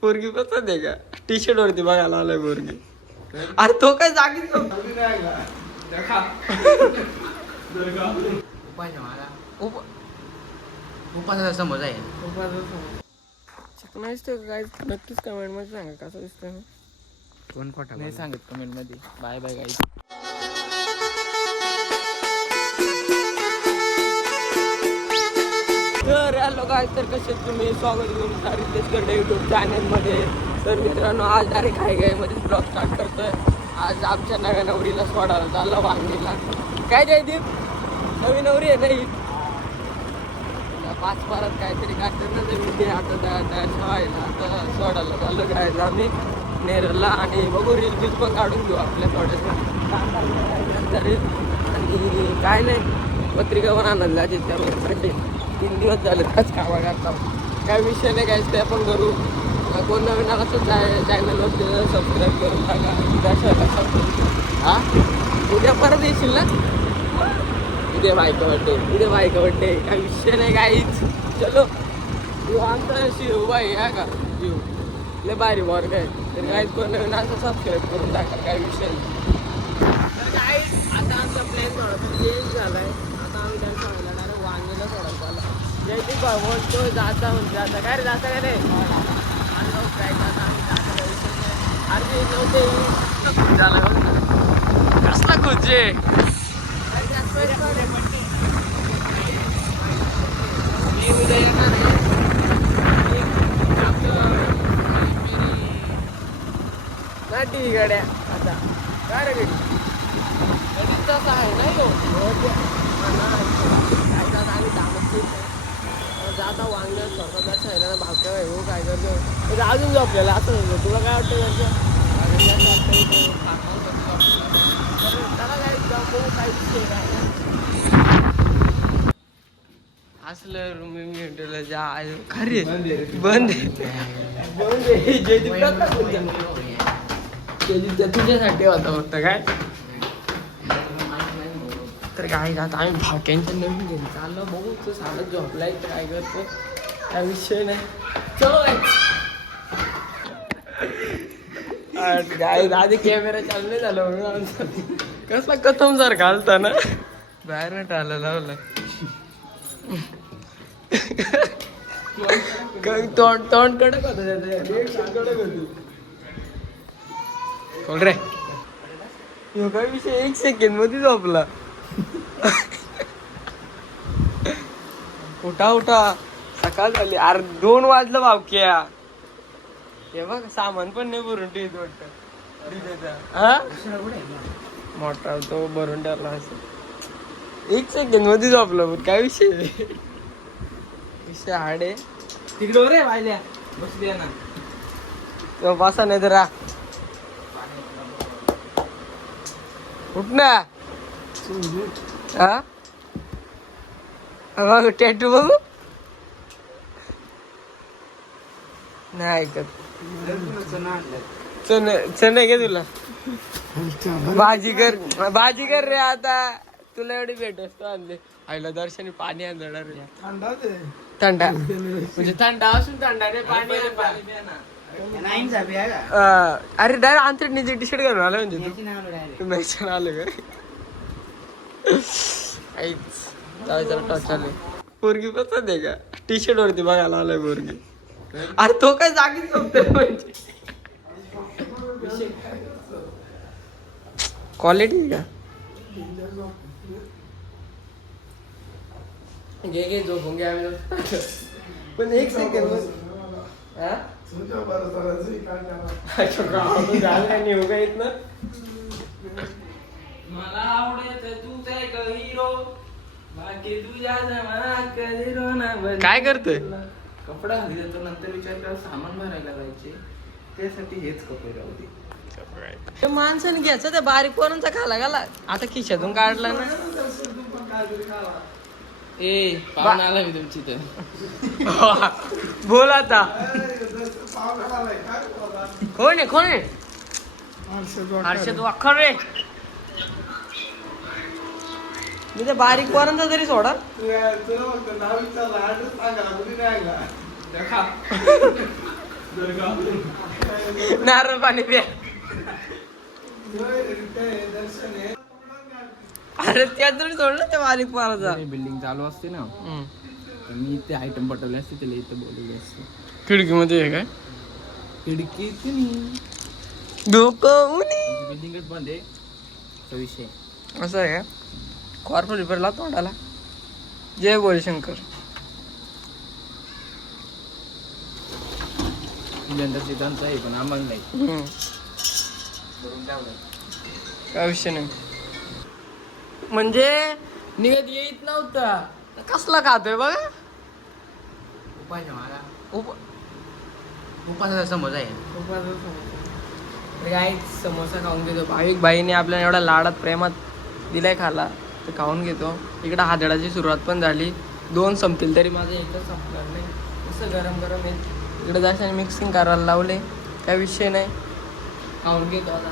पोरगी पसंत आहे का? टी शर्ट वरती बघायला आलाय पोरगी. अरे तो काय जागीच उपासाचा समज आहे. चिकन दिसतोय का काय? नक्कीच कमेंट मध्ये सांगा कसं दिसतंय. कोण खोटा नाही सांगत कमेंट मध्ये. बाय बाय गाईस. तर हॅलो गाईस, तर कसे तुम्ही? स्वागत करून रितेश करते यूट्यूब चॅनलमध्ये. तर मित्रांनो, आज डायरेक्ट मध्ये ब्लॉग स्टार्ट करतोय. आज आमच्या नव्या नवरीला सोडायला चाललं वांगीला. काय जयदीप, नवी नवरी आहे नाही? 5 परत काहीतरी काढतात ते आता त्या शाळेला आता सोडायला चाललं काय आम्ही नेरला. आणि बघू रील पण काढून घेऊ आपल्या थोड्याशा तरी. आणि काय नाही, पत्रिका पण आणायला जायची त्यासाठी. 3 दिवस झाले त्याच कामा करता. काय विषय नाही, काय ते आपण करू. कोण नवीन आला तर चॅनलवर सबस्क्राईब करून टाका. हां, उद्या परत येशील ना? उद्या बायका वाटते काय विषय नाही काहीच. चलो, तू आमचा शिव बाई आहे का? शिव लय भारी वर्ग आहे. तर काहीच कोण नवीन असं सबस्क्राईब करून टाका, काय विषय नाही. तर काय आता आमचा प्लॅन थोडासा चेंज झाला आहे. आता आम्ही त्यांना सांगायला डायरेक्ट वांगीला सोडायला आला. जयदीप भाऊ बोलतो जाता म्हणजे जाता. काय रे जाता काय रे? काय जाता आम्ही जाता काय विषय नाही. अरे नव्हते झाला कसला खुजे नाही गड्या. आता काय रे गडीत तसं आहे नाही तो काय जात आम्ही दामत जाता वांग्या स्वतः दर्शन ना भावक्या हो काय करतो अजून जाऊ आपल्याला. असं होतं तुला काय वाटतं घरचं? त्याला काय जाऊ काय विषय काय असलं रूम जा खरे बंद तुझ्यासाठी होता फक्त काय. तर काय का आम्ही भावक्यांच्या नवीन घेऊन चाललं. बघू तो साधं झोपलाय तर काय करतो काय विषय नाही. चलो काय आधी कॅमेरा चालू नाही झालं म्हणून आमचं कसला कथम जर घालता ना बाहेर नाही टाळलं लावलं. तोंड कडक होत कडक होती. कोण रे ह्यो काय विषय 1 सेकंड मध्ये झोपला. उठा सकाळ झाली. अरे 2 वाजलं भावक्या. हे बघ सामान पण नाही भरून ठेवत वाटतं. हा मोठा तो भरून ठेवला असं 1 सेकंड मध्ये झोपला. पण काय विषय विषय हाड आहे तिकडे रे वाहिल्या बसली ना तो बसा नाही तर उठ ना. हा बघ टॅटू बघू नाही ऐकत. चणे घे तुला भाजी कर रे. आता तुला एवढी भेट असतो आणले आईला दर्शनी पाणी आणणार रे. थंडा म्हणजे थंडा असून थंडा रे पाणी. अरे डायरेक्ट आंतरनीचे टी शर्ट घालून आलं म्हणजे तू मॅच आलं का चालू. पोरगी पसंत आहे का? टी शर्ट वरती बघायला आलाय पोरगी. अरे तो काय जागीच म्हणजे क्वालिटी का? घे झोपून घ्या पण 1 सेकंड मला आवडत तूच आहे का हिरो बाकी तुझ्या काय करतोय? कपडा घाली जातो नंतर विचार करा सामान भरायला जायचे त्यासाठी हेच कपडे राहू दे. माणसाने घ्यायचं त्या बारीक पोरांचा खाला घाला. आता खिशातून काढला ना. ए पाहुणा आला मी तुमची तर बोल आता. कोण आहे? हर्षद वाखर रे. मी ते बारीक पोरांचा तरी सोडा. नारळ पाणी प्या. अरे त्यात जरी सोडलं त्या मालिक मारायचा. बिल्डिंग चालू असते ना, तर मी ते आयटम पटवले असते, त्याला इथं बोलवले असते. खिडकीमध्ये आहे काय? खिडकीत नाही, डोकं बिल्डिंगच बंद आहे, तो विषय. असं आहे का? कॉर्पोरेट रिपेअरला तोंडाला. जय बोल शंकर. जनताची त्यांचं आहे, पण आम्हाला नाही. काय विषय नाही. म्हणजे निघत येत नव्हता, कसला खातोय बघा. उपासाचा समज आहे. काय समोसा खाऊन घेतो. भाविक भाईने आपल्याला एवढ्या लाडात प्रेमात दिलाय खाला, तर खाऊन घेतो. इकडं हादडाची सुरुवात पण झाली. 2 संपतील तरी माझं एकच संपणार नाही. असं गरम गरम आहे. इकडे जास्त मिक्सिंग करायला लावले, काय विषय नाही. खाऊन घेतो आता,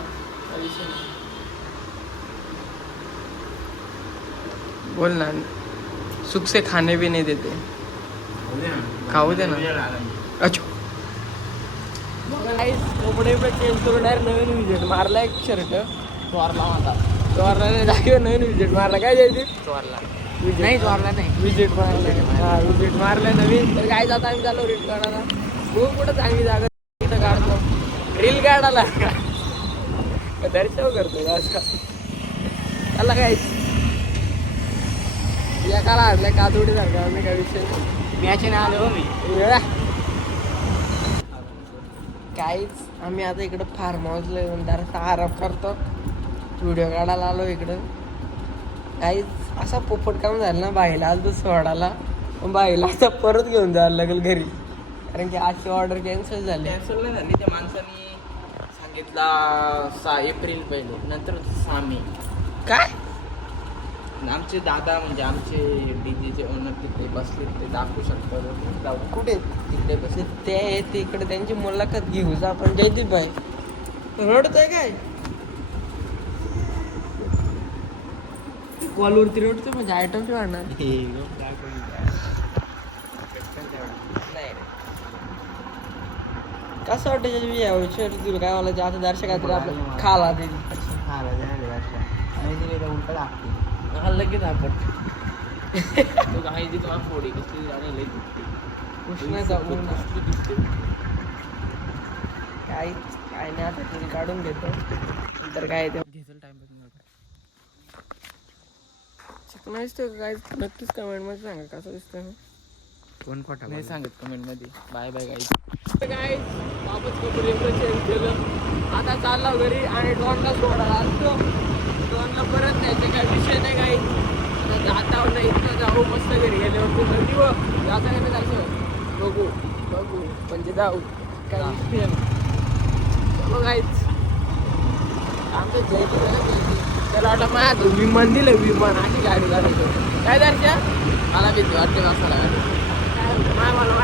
काय विषय नाही. बोल ना, सुख से खाने भी नहीं देते. खाऊ दे ना. अच्छा कपडे पण चेंज करून डायरेक्ट नवीन विजिट मारला. एक शर्ट चोरला माझा. चोरला जागेवर नवीन विजिट मारला. काय द्यायची? चोरला नाही, चोरला नाही, विजिट मारला. हा विजिट मारला नवीन. तर काय जाता आम्ही चालू रील काढायला. खूप कुठं चांगली जागा तिथं काढतो. रील काढायला दर्शव करतो का त्याला काय एकाला हरल्या कातोडी सारखा. आम्ही काय विषय मॅच नाही आलो मी. काहीच आम्ही आता इकडं फार्म हाऊसला येऊन जरासा आराम करतो. व्हिडिओ काढायला आलो इकडं. काहीच असा पोपट काम झालं ना, बाईला आलो तो सोडायला. पण बाईला आता परत घेऊन जायला लागेल घरी, कारण की आजची ऑर्डर कॅन्सल झाली. कॅन्सल नाही झाली, त्या माणसाने सांगितला 6 एप्रिल पहिले, नंतर 6 मे. काय आमचे दादा म्हणजे आमचे डीजेचे ओनर तिथे बसले, ते दाखवू शकतात. कुठे तिकडे बसले ते तिकडे त्यांची मुलाखत घेऊ जा आपण. जयदीप भाई रडतोय काय? कॉलवरती रडतोय म्हणजे आयटमची वाढणार नाही. कसं वाटतं याविषयी तुला काय मला आता दर्शकात आपलं खाला ते उलटा दाखते. हा लगेच आपण तो काही ती तुम्हाला फोडी कसली आणि लई दुखते. उष्णाचा दिसते. काहीच काय नाही. आता तरी काढून घेतो, नंतर काय ते घेतलं टाइम. चिकन दिसतोय का काय? नक्कीच कमेंट मध्ये सांगा कसं दिसतंय. कोण खोटा नाही सांगत कमेंट मध्ये. बाय बाय गाईस. काय वापस कपडे चेंज केलं. आता चालला घरी आणि डॉनला सोडायला असतो. डॉनला परत न्यायचं काय विषय नाही. काही आता नाही इथं जाऊ मस्त घरी गेल्यावरती गर्दी व जाता का नाही जायचं बघू म्हणजे जाऊ काय विषय चलो काहीच. आमचं जयपूर त्याला वाटलं माझ्या विमान दिलं. विमान अशी गाडी काढतो काय दर्शा मला भीती वाटते बसायला. काय मला